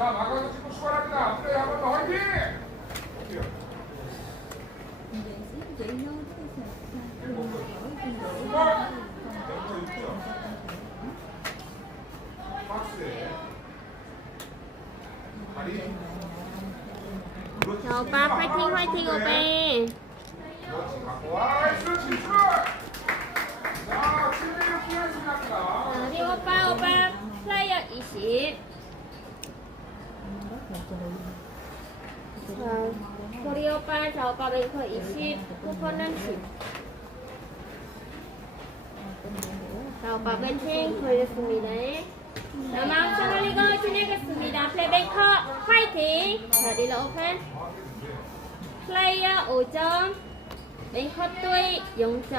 자, 마가서 찍고 출발합니다. 플레이 한 번 더 화이팅! 볼게요. 출발! 멤버 있죠? 박스에 다리. 그렇지, 자, 오빠 파이팅 화이팅 오빠. 자, 우리 오빠 자 오빠 뱅커 20, 쿠폰은 10. 자, 오빠 벤팅 걸렸습니다. 자, 마음 쳐돌리고 진행하겠습니다. 플레이뱅커 파이팅. 자, 릴러 오픈. 플레이어 5점. 뱅커 또이 0점.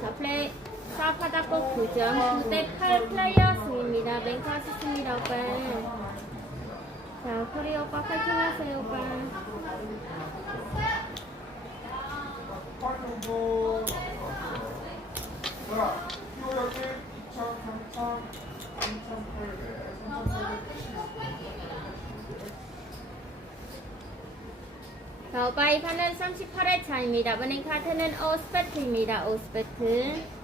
자, 플레이 사 바닥고 9점. 9대 8 플레이어 승입니다. 뱅커 하셨습니다, 오빠. 자, 코리 오빠 파이팅 하세요, 오빠. 활동도 자, 피오 역시 2천, 3천, 3,800, 3,870. 자, 오빠 이 판은 38회 차입니다. 은행 카드는 오스페트입니다. 오스페트.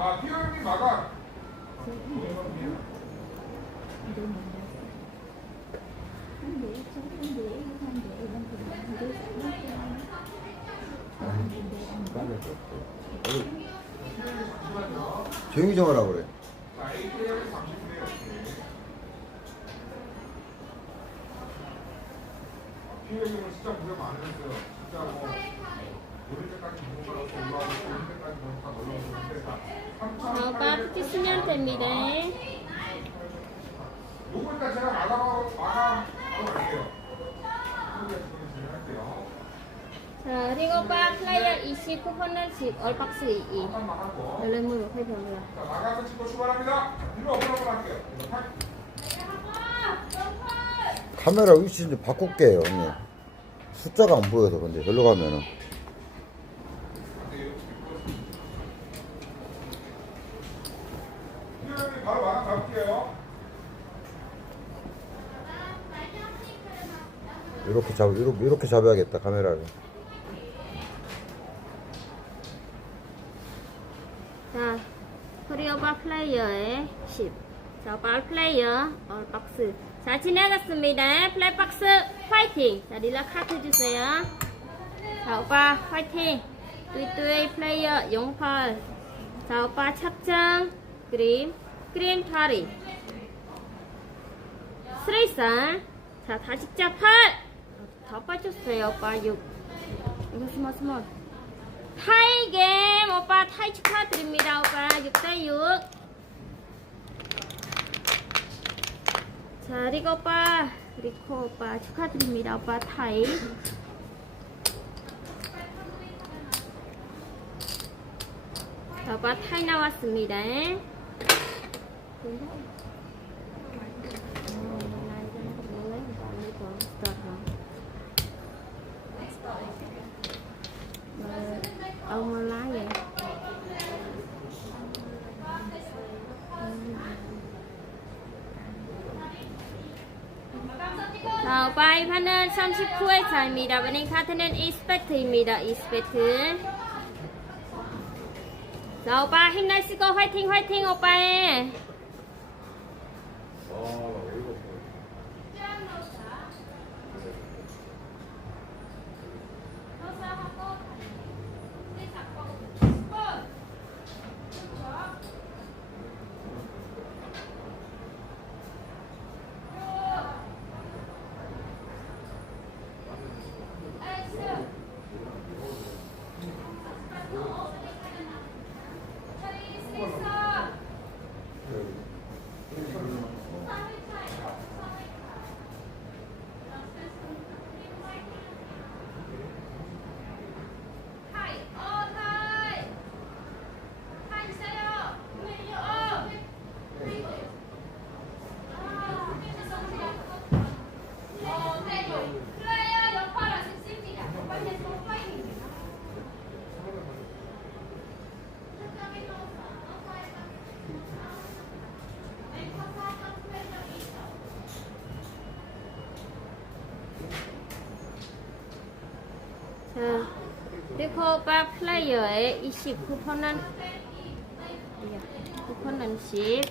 자, 피오 형님 마감. 조용히 좀 하라고 그래. 자, AKM 30분에 이렇게. 피오 형님은 진짜 고생 많으셨어요. 진짜 뭐, 3,800. 푸키 쓰면 됩니다. 요거 일단 제가 마감하고. 자, 그리고 오빠 플레이어 20, 쿠폰은 10, 얼박스 2. 한번만 하고. 열레물 회전이야. 자, 나가서 찍고 출발합니다. 일로 오픈하고 갈게요. 카메라 위치 좀 바꿀게요, 형님. 숫자가 안 보여서 근데 별로 가면은. 희연이 바로 마감 잡을게요. 이렇게 잡, 이렇게, 이렇게 잡아야겠다, 카메라를. 자, 코리오바 플레이어의 10. 자, 오빠 플레이어, 얼박스. 자, 지나갔습니다. 플레이 박스 파이팅. 자, 릴라 카트 주세요. 자, 오빠 파이팅. 뚜이뚜이 플레이어 08. 자, 오빠 착장 그림. 그림 다리. 스레이산. 자, 다식자 8. 다 빠졌어요, 오빠 6. 이거 스몰 스몰. 타이겜 오빠 타이 축하드립니다 오빠 6대6 자 리고 오빠 리코 오빠 축하드립니다 오빠 타이 자 오빠 타이 나왔습니다 ต่อไปพันเนอร์ชัมชิคุยชามีดาวันนี้ค่ะท่านเน่อิสเปตมีดาอิสเปตต่อาไปฮิมนายสิโกไฟทิ้งไฟทิ้งออกไป Oh. 그리고 오빠 플레이어에 20 쿠폰은 쿠폰은 10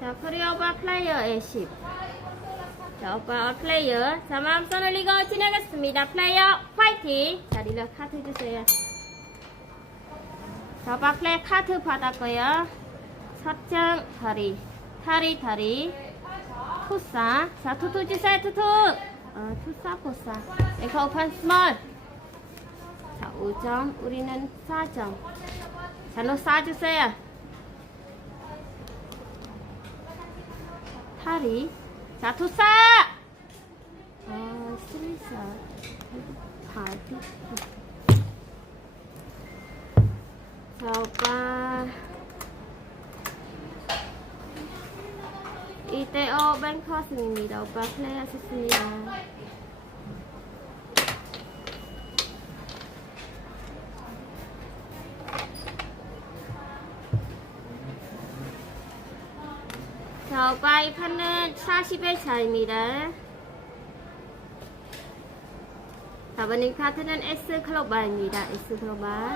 자, 코리아 오빠 플레이어에 10 자, 오빠 플레이어 자, 마음 손 올리고 진행하겠습니다 플레이어 파이팅 자, 릴러 카드 주세요 플레이 카드 받았고요. 설정 다리. 다리 다리. 투사 자 투투 주세요 투투 어, 투사 포사 에코 오픈 스몰. 자 5점. 우리는 4점. 자노 쏴주세요. 다리. 자 투사 어 스리 ต่อไปอีเตโอแบงคอสมิมีดาวปลาเพลสสมิยาต่อไปพันเนชาชิเปชัยมีด้อต่อไปนี้ค่ะท่านเอสซ์คลบายมีด้เอสซ์คลบาย